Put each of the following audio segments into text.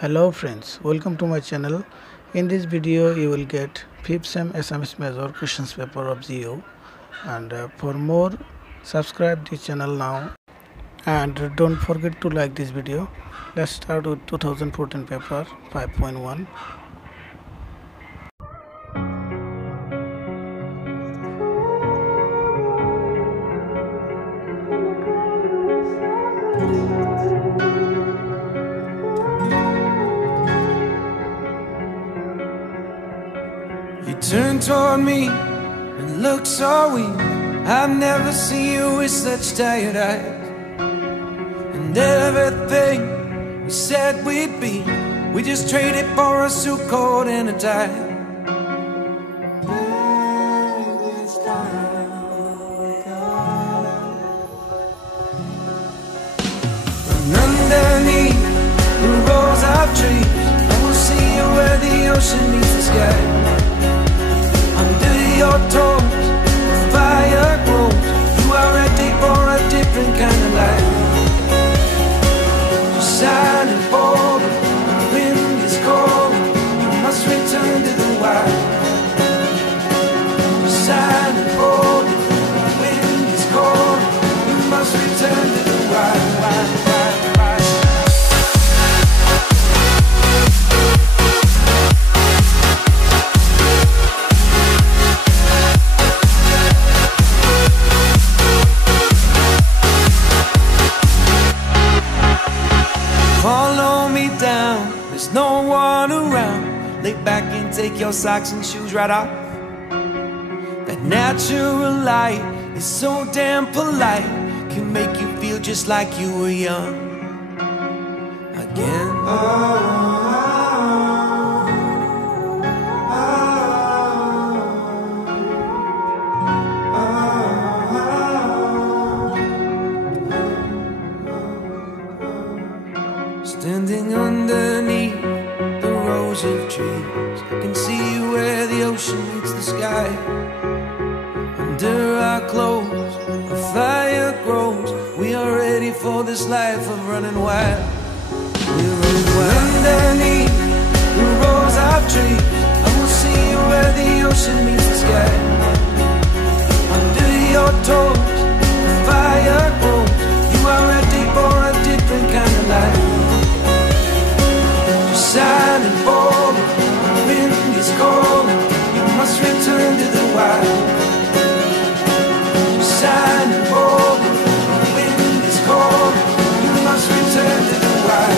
Hello friends, welcome to my channel. In this video you will get 5th sem Assamese major questions paper of GO, and for more subscribe this channel now and don't forget to like this video. Let's start with 2014 paper 5.1. You turned toward me and looked so weak. I've never seen you with such tired eyes. And everything we said we'd be, we just traded for a suit coat and a tie. And underneath the rows of trees, I will see you where the ocean meets the sky. Under your toes, the fire grows. You are ready for a different kind of life. You're shining bold, the wind is cold. You must return to the wild. You're shining bold, the wind is cold. You must return to the wild. Follow me down, there's no one around. Lay back and take your socks and shoes right off. That natural light is so damn polite, can make you feel just like you were young again. Standing underneath the rows of trees, I can see where the ocean meets the sky. Under our clothes, a fire grows. We are ready for this life of running wild. We're running wild. Underneath the rows of trees, I will see you where the ocean meets the sky. Under your toes, the fire grows. You are ready for a different kind of life. Shining bold, the wind is cold. You must return to the wild. Shining bold, the wind is cold. You must return to the wild.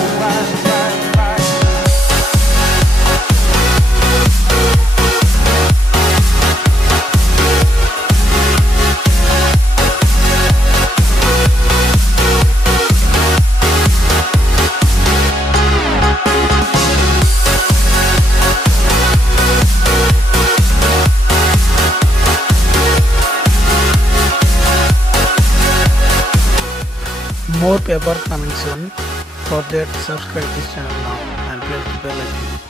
More paper coming soon. For that, subscribe this channel now and press the bell icon.